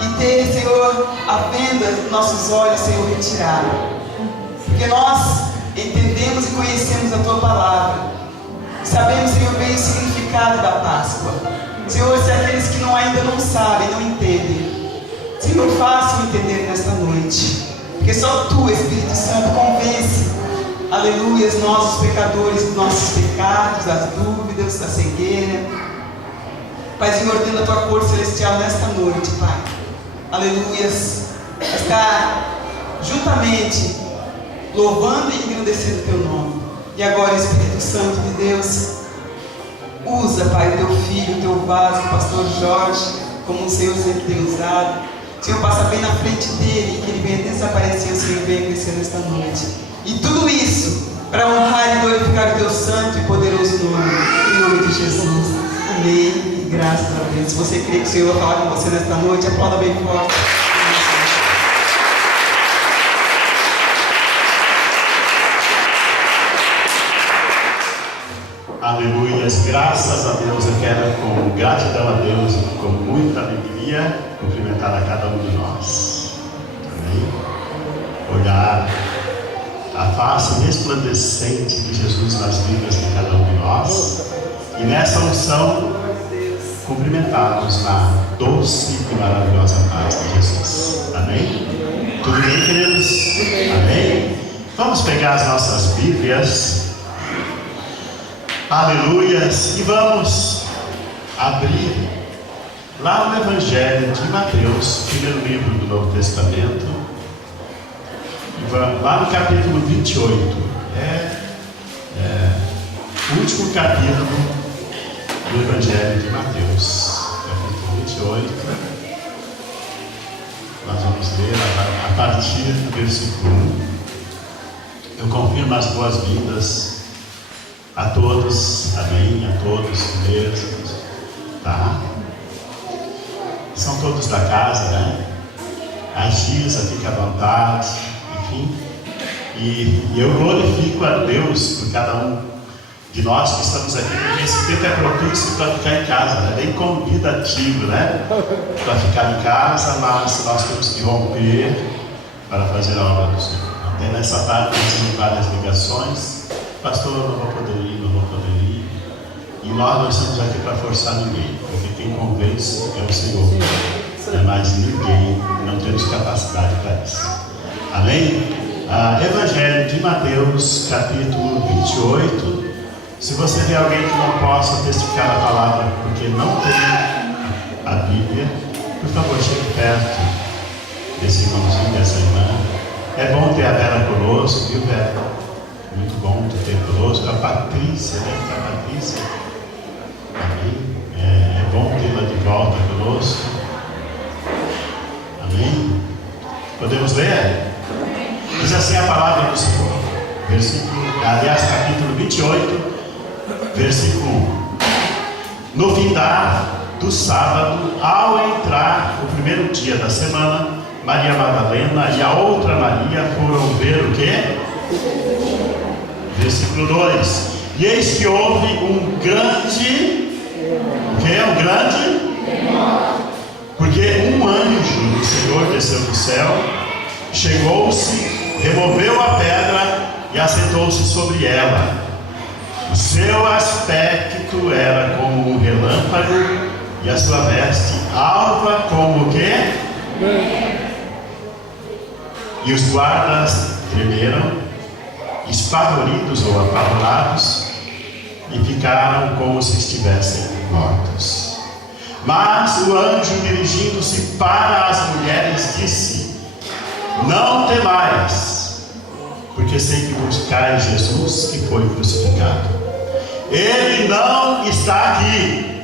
e ter, Senhor, a venda dos nossos olhos, Senhor, retirada. Porque nós entendemos e conhecemos a Tua palavra. Sabemos, Senhor, bem o significado da Páscoa. Senhor, se aqueles que ainda não sabem, não entendem, Senhor, faça-o entender nesta noite. Porque só Tu, Espírito Santo, convence, aleluia, nós os pecadores dos nossos pecados, das dúvidas, da cegueira. Pai, Senhor, ordena a Tua cor celestial nesta noite, Pai. Aleluias. Está juntamente louvando e engrandecendo o Teu nome. E agora, Espírito Santo de Deus, usa, Pai, o Teu filho, o Teu vaso, o pastor Jorge, como o Senhor sempre tem usado. Senhor, passa bem na frente dele, que ele venha desaparecer, o Senhor venha crescer nesta noite. E tudo isso para honrar e glorificar o Teu santo e poderoso nome, em nome de Jesus. Amém. E graças a Deus. Se você crê que o Senhor vai falar com você nesta noite, aplauda bem forte. Aleluias, graças a Deus. Eu quero, com gratidão a Deus e com muita alegria, cumprimentar a cada um de nós. Amém? Olhar a face resplandecente de Jesus nas vidas de cada um de nós, e nessa unção cumprimentá-los na doce e maravilhosa paz de Jesus. Amém? Tudo bem, queridos? Amém? Vamos pegar as nossas Bíblias. Aleluias! E vamos abrir lá no Evangelho de Mateus, primeiro livro do Novo Testamento, lá no capítulo 28. O último capítulo do Evangelho de Mateus, capítulo 28. Nós vamos ler a partir do versículo 1. Eu confirmo as boas-vindas a todos, amém, a todos mesmo, tá? São todos da casa, né? A Gisa fica à vontade, enfim. E eu glorifico a Deus por cada um de nós que estamos aqui, porque esse tempo é propício para ficar em casa, né? Bem convidativo, né? Para ficar em casa, mas nós temos que romper para fazer a obra do Senhor. Até nessa tarde temos várias ligações. Pastor, não vou poder ir, não vou poder ir. E nós não estamos aqui para forçar ninguém, porque quem convence é o Senhor. Não é mais ninguém, não temos capacidade para isso. Amém? Evangelho de Mateus, capítulo 28. Se você vê alguém que não possa testificar a palavra porque não tem a Bíblia, por favor, chegue perto desse irmãozinho, dessa irmã. É bom ter a Vera conosco, viu, Vera? Muito bom te ter conosco. A Patrícia, né? A Patrícia. Amém? É bom tê-la de volta conosco. Amém? Podemos ler? Diz assim a palavra do Senhor. Capítulo 28, versículo 1. No findar do sábado, ao entrar o primeiro dia da semana, Maria Madalena e a outra Maria foram ver o quê? Versículo 2. E eis que houve um grande... O que é um grande? Porque um anjo do Senhor desceu do céu, chegou-se, removeu a pedra e assentou-se sobre ela. O seu aspecto era como um relâmpago e a sua veste alva como o quê? E os guardas tremeram, espavoridos ou apavorados, e ficaram como se estivessem mortos. Mas o anjo, dirigindo-se para as mulheres, disse: não temais, porque sei que buscais Jesus que foi crucificado. Ele não está aqui,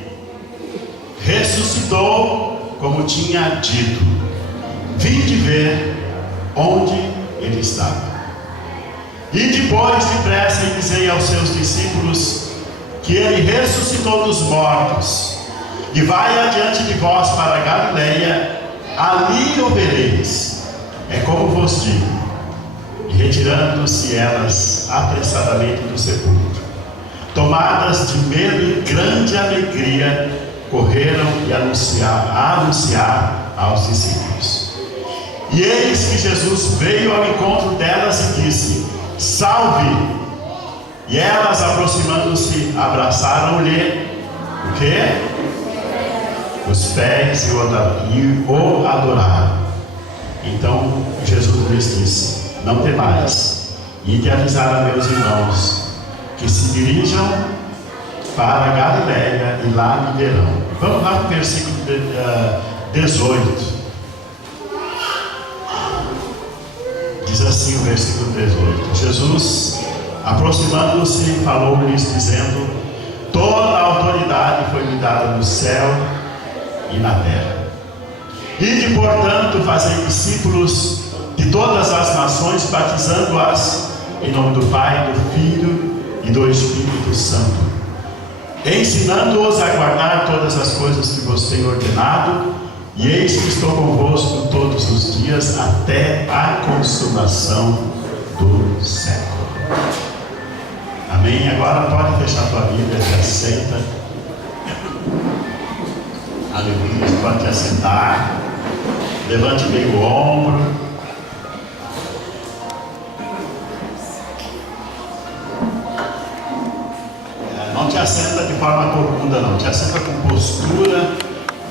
ressuscitou, como tinha dito. Vinde ver onde ele estava. E depois, depressa, e dizei aos seus discípulos que ele ressuscitou dos mortos, e vai adiante de vós para a Galileia, ali o vereis. É como vos digo. E retirando-se elas apressadamente do sepulcro, tomadas de medo e grande alegria, correram e anunciar aos discípulos. E eis que Jesus veio ao encontro delas e disse: salve! E elas, aproximando-se, abraçaram-lhe o quê? Os pés e o adoraram. Então Jesus lhes disse: não temais, ide avisar a meus irmãos que se dirijam para a Galileia e lá me verão. Vamos lá para o versículo 18. Diz assim o versículo 18: Jesus, aproximando-se, falou-lhes dizendo: toda a autoridade foi me dada no céu e na terra. Ide, portanto, fazei discípulos de todas as nações, batizando-as em nome do Pai, do Filho e do Espírito Santo, ensinando-os a guardar todas as coisas que vos tenho ordenado, e eis que estou convosco todos os dias até a consumação do século. Amém? Agora pode fechar a tua Bíblia, já senta. Aleluia, você pode te assentar. Levante bem o ombro. Não te assenta de forma corcunda, não. Te assenta com postura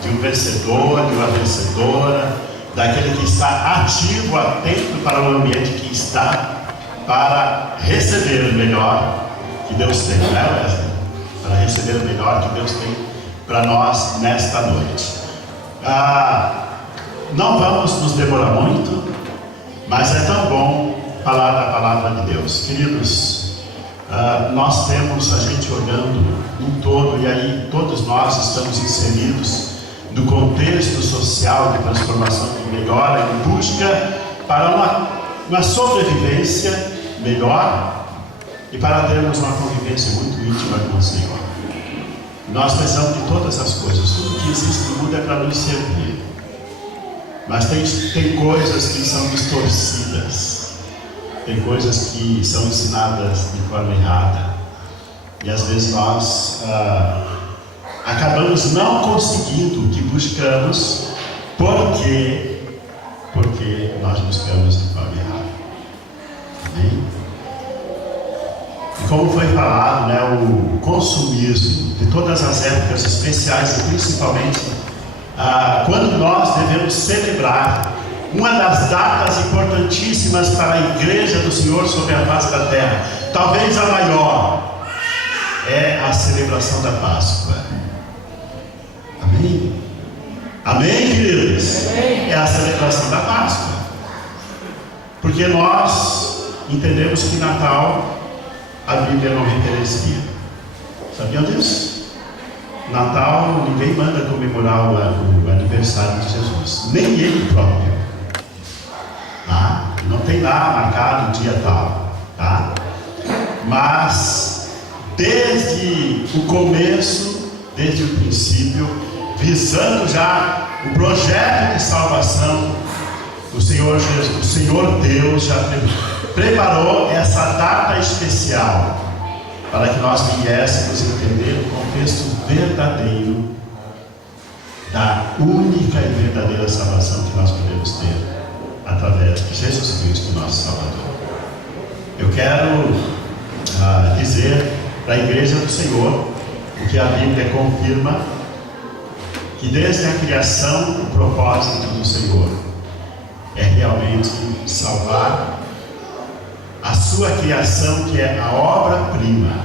de um vencedor, de uma vencedora, daquele que está ativo, atento para o ambiente que está, para receber o melhor que Deus tem, né, Wesley? Para receber o melhor que Deus tem para nós nesta noite. Não vamos nos demorar muito, mas é tão bom falar da palavra de Deus. Queridos, nós temos a gente olhando em todo, e aí todos nós estamos inseridos no contexto social de transformação que melhora, em busca para uma sobrevivência melhor e para termos uma convivência muito íntima com o Senhor. Nós precisamos de todas as coisas. Tudo que existe no mundo é para nos servir. Mas tem coisas que são distorcidas. Tem coisas que são ensinadas de forma errada. E às vezes nós acabamos não conseguindo o que buscamos porque nós buscamos de forma errada. Amém? E como foi falado, né, o consumismo de todas as épocas especiais, e principalmente quando nós devemos celebrar uma das datas importantíssimas para a igreja do Senhor sobre a face da terra, talvez a maior, é a celebração da Páscoa. Amém? Amém, queridos? Amém. É a celebração da Páscoa, porque nós entendemos que Natal a Bíblia não referencia. Sabiam disso? Natal, ninguém manda comemorar o aniversário de Jesus, nem ele próprio. Tá? Não tem lá marcado o dia tal. Tá? Mas, desde o começo, desde o princípio, visando já o projeto de salvação, o Senhor Jesus, o Senhor Deus já preparou essa data especial para que nós viéssemos entender o contexto verdadeiro da única e verdadeira salvação que nós podemos ter através de Jesus Cristo, nosso Salvador. Eu quero dizer para a igreja do Senhor o que a Bíblia confirma, que desde a criação o propósito do Senhor é realmente salvar a sua criação, que é a obra-prima,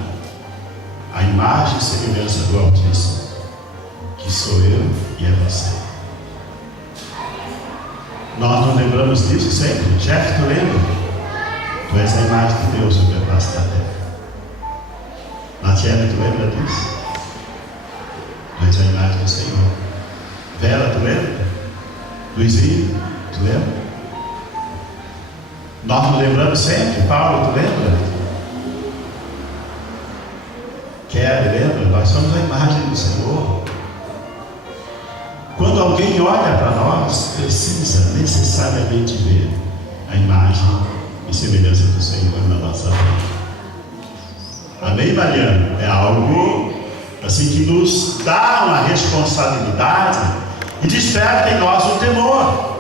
a imagem e semelhança do Altíssimo, que sou eu e é você. Nós não lembramos disso sempre? Jeff, tu lembra? Tu és a imagem de Deus sobre a face da terra. Natiele, tu lembra disso? Tu és a imagem do Senhor. Vera, tu lembra? Luizinho, tu lembra? Nós nos lembramos sempre. Paulo, tu lembra? Kelly, lembra? Nós somos a imagem do Senhor. Quando alguém olha para nós, precisa necessariamente ver a imagem e semelhança do Senhor na nossa vida. Amém, Mariana? É algo assim, que nos dá uma responsabilidade e desperta em nós o temor.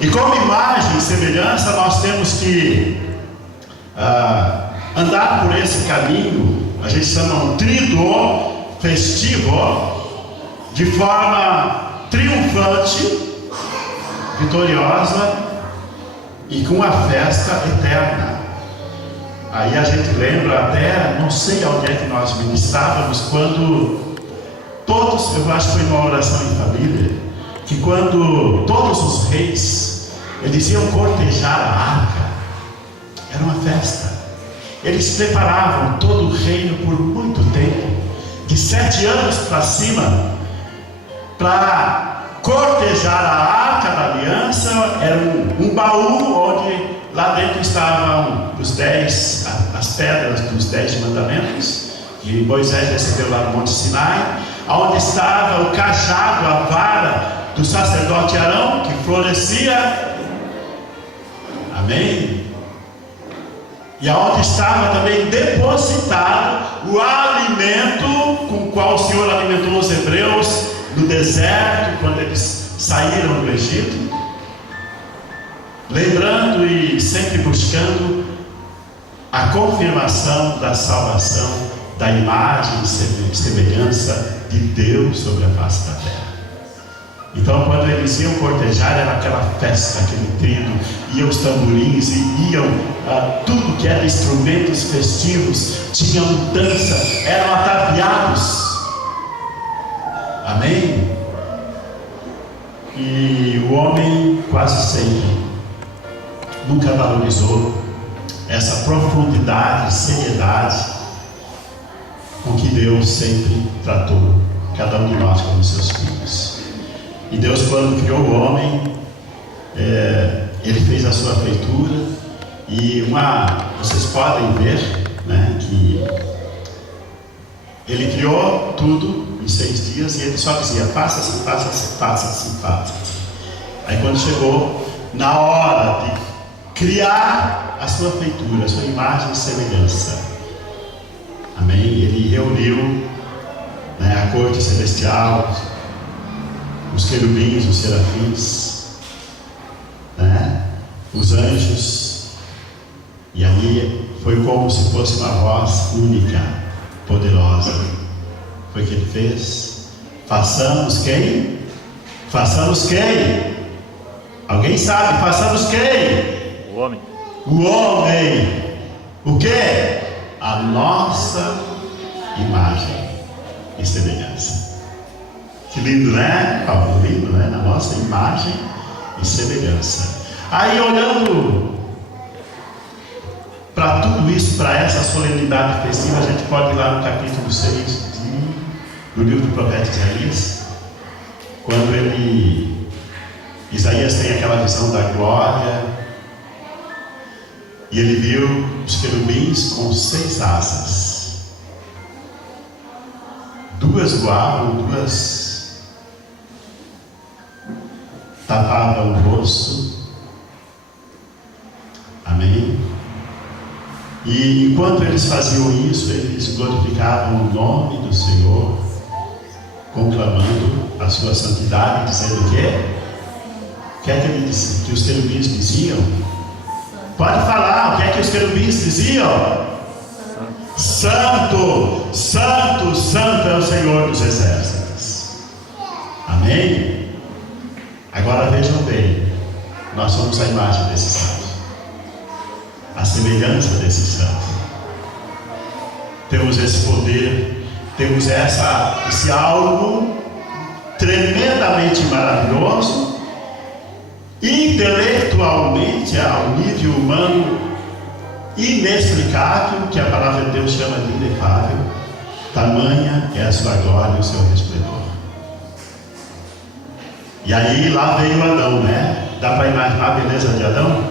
E como imagem e semelhança, nós temos que andar por esse caminho, a gente chama um tríduo festivo, de forma triunfante, vitoriosa e com uma festa eterna. Aí a gente lembra até, não sei onde é que nós ministrávamos, quando todos, eu acho que foi uma oração em família, que quando todos os reis, eles iam cortejar a arca, era uma festa. Eles preparavam todo o reino por muito tempo, de 7 anos para cima, para cortejar a arca da aliança. Era um baú onde lá dentro estavam as pedras dos 10 mandamentos, que Moisés recebeu lá no Monte Sinai, onde estava o cajado, a vara do sacerdote Arão, que florescia, amém? E aonde estava também depositado o alimento com o qual o Senhor alimentou os hebreus no deserto, quando eles saíram do Egito, lembrando e sempre buscando a confirmação da salvação, da imagem e semelhança de Deus sobre a face da terra. Então, quando eles iam cortejar, era aquela festa, aquele trido, iam os tamborins e iam tudo que era instrumentos festivos, tinham dança, eram ataviados, amém? E o homem quase sempre nunca valorizou essa profundidade, seriedade com que Deus sempre tratou cada um de nós como seus filhos. E Deus, quando criou o homem, Ele fez a sua feitura, e vocês podem ver, né, que Ele criou tudo em 6 dias, e Ele só dizia, faça assim, faça assim, faça assim, faça assim. Aí quando chegou na hora de criar a sua feitura, a sua imagem e semelhança, amém? Ele reuniu, né, a corte celestial, os querubins, os serafins, né, os anjos, e ali foi como se fosse uma voz única, poderosa. Foi o que Ele fez. Façamos quem? Façamos quem? Alguém sabe? Façamos quem? O homem. O homem. O que? A nossa imagem e semelhança. Que lindo, né? Paulo, lindo, né? Na nossa imagem e semelhança. Aí, olhando para tudo isso, para essa solenidade festiva, a gente pode ir lá no capítulo 6 do livro do profeta Isaías, quando Isaías tem aquela visão da glória, e ele viu os querubins com 6 asas, 2 voavam, 2 tapavam o rosto, amém? E enquanto eles faziam isso, eles glorificavam o nome do Senhor, conclamando a sua santidade, dizendo o quê? O que é que os querubins diziam? Pode falar, o que é que os querubins diziam? Santo, santo, santo é o Senhor dos exércitos. Amém? Agora vejam bem, nós somos a imagem desse santo, a semelhança desse santo. Temos esse poder, temos esse algo tremendamente maravilhoso, intelectualmente ao nível humano inexplicável, que a palavra de Deus chama de inefável. Tamanha é a sua glória e o seu resplendor. E aí lá veio Adão, né? Dá para imaginar a beleza de Adão?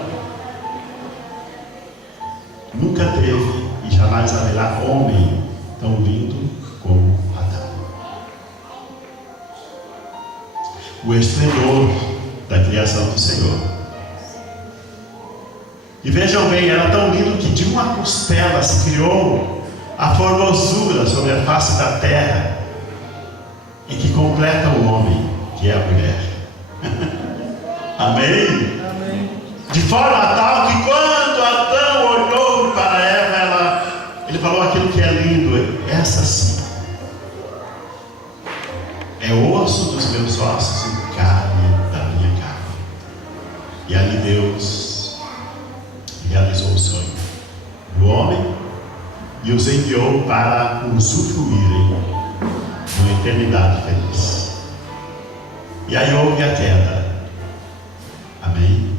Nunca teve e jamais haverá homem tão lindo como Adão. O esplendor da criação do Senhor. E vejam bem, era tão lindo que de uma costela se criou a formosura sobre a face da terra e que completa o homem, que é a mulher. Amém? Amém. De forma tal que quando Adão olhou para Eva, ele falou aquilo que é lindo: essa sim é osso dos meus ossos e carne da minha carne. E ali Deus realizou o sonho do homem e os enviou para usufruírem de uma eternidade feliz. E aí houve a queda. Amém?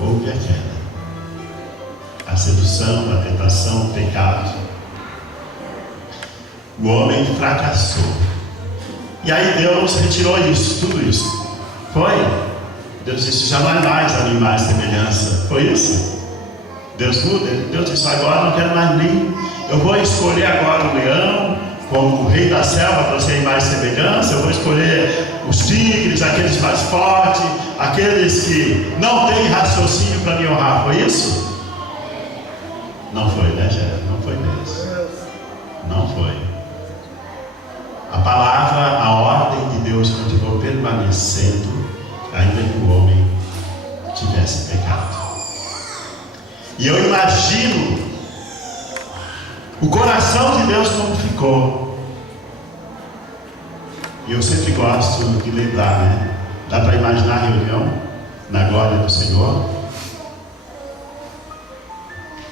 Houve a queda, a sedução, a tentação, o pecado. O homem fracassou. E aí Deus retirou isso, tudo isso. Foi? Deus disse: já não é mais animais de semelhança. Foi isso? Deus muda. Deus disse: agora não quero mais nem. Eu vou escolher agora o leão como o rei da selva para ser mais semelhança. Eu vou escolher os tigres, aqueles mais fortes, aqueles que não têm raciocínio para me honrar. Foi isso? Não foi, né, Gé? Não foi mesmo. Não foi. A palavra, a ordem de Deus continuou permanecendo, ainda que o homem tivesse pecado. E eu imagino o coração de Deus como ficou. E eu sempre gosto de lembrar, né? Dá para imaginar a reunião na glória do Senhor?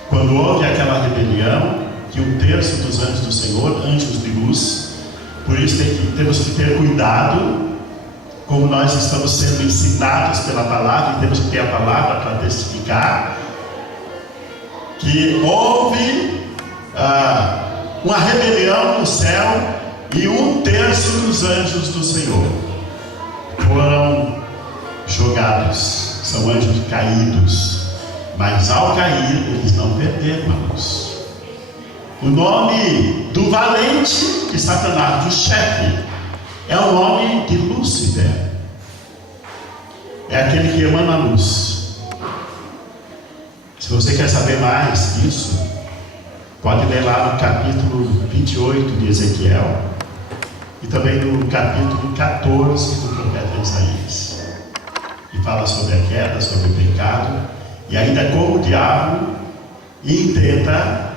Quando houve aquela rebelião, que 1/3 dos anjos do Senhor, anjos de luz, por isso temos que ter cuidado, como nós estamos sendo ensinados pela palavra, e temos que ter a palavra para testificar, que houve uma rebelião no céu, e 1/3 dos anjos do Senhor foram jogados. São anjos caídos, mas ao cair eles não perderam a luz. O nome do valente de Satanás, do chefe, é o nome de Lúcifer. É aquele que emana a luz. Se você quer saber mais disso, pode ler lá no capítulo 28 de Ezequiel e também no capítulo 14 do profeta Isaías, que fala sobre a queda, sobre o pecado, e ainda como o diabo intenta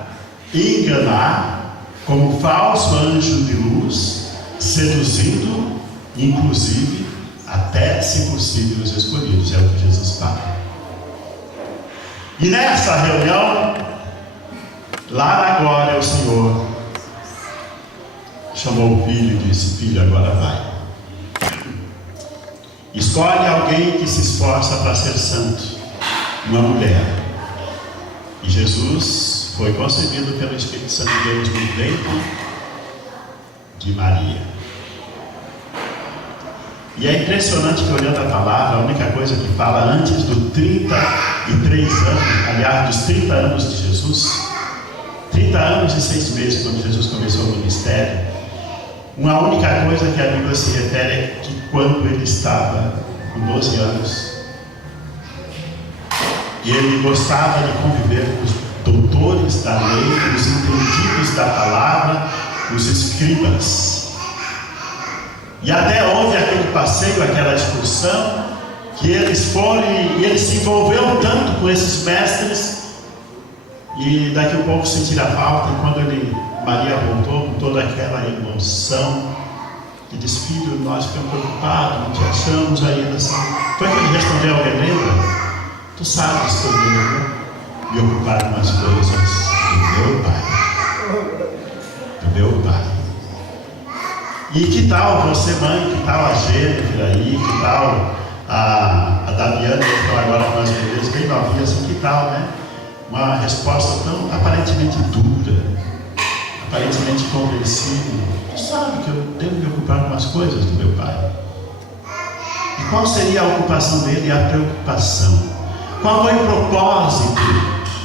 enganar como falso anjo de luz, seduzindo, inclusive, até, se possível, os escolhidos. É o que Jesus fala. E nessa reunião, lá na glória, o Senhor chamou o filho e disse: filho, agora vai. Escolhe alguém que se esforça para ser santo, uma mulher. E Jesus foi concebido pelo Espírito Santo de Deus no ventre de Maria. E é impressionante que, olhando a palavra, a única coisa que fala antes dos 33 anos, aliás, dos 30 anos de Jesus, 30 anos e 6 meses, quando Jesus começou o ministério, uma única coisa que a Bíblia se refere é que quando ele estava com 12 anos, e ele gostava de conviver com os doutores da lei, os entendidos da palavra, os escribas. E até houve aquele passeio, aquela excursão, que eles foram e ele se envolveu tanto com esses mestres, e daqui a pouco sentir a falta. E quando Maria voltou com toda aquela emoção, e disse: filho, nós ficamos preocupados, não te achamos ainda assim. Foi que ele respondeu: alguém lembra? Tu sabes que eu devo me ocupar com as coisas do meu Pai. Do meu Pai. E que tal você, mãe? Que tal a Jennifer aí? Que tal a Daviane, que estão agora com as mulheres bem novinhas? Que tal, né? Uma resposta tão aparentemente dura, aparentemente compreensível. Tu sabe que eu devo me ocupar com as coisas do meu Pai. E qual seria a ocupação dele e a preocupação? Qual foi o propósito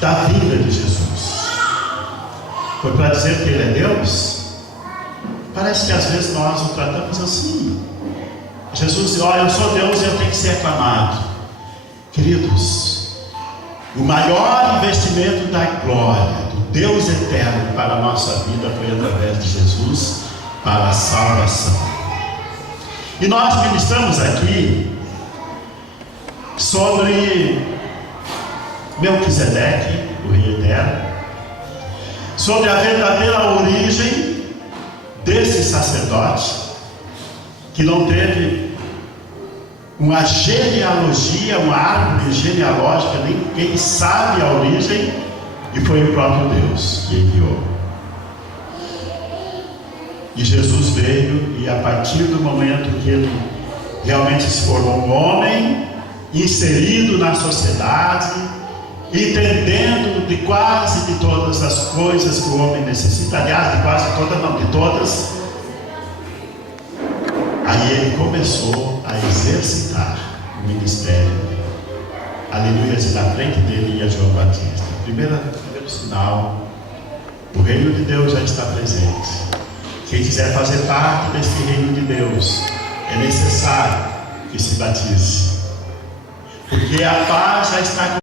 da vida de Jesus? Foi para dizer que Ele é Deus? Parece que às vezes nós o tratamos assim. Jesus diz: olha, eu sou Deus e eu tenho que ser aclamado. Queridos, o maior investimento da glória, do Deus eterno para a nossa vida foi através de Jesus para a salvação. E nós ministramos aqui sobre Melquisedeque, o rei eterno, sobre a verdadeira origem desse sacerdote, que não teve uma genealogia, uma árvore genealógica, ninguém sabe a origem, e foi o próprio Deus que enviou. E Jesus veio, e a partir do momento que ele realmente se formou um homem, inserido na sociedade, entendendo de quase de todas as coisas que o homem necessita, aliás, de quase todas, não, de todas, aí ele começou a exercitar o ministério. Aleluia, e na frente dele ia João Batista. Primeiro sinal, o reino de Deus já está presente. Quem quiser fazer parte desse reino de Deus, é necessário que se batize, porque a paz já está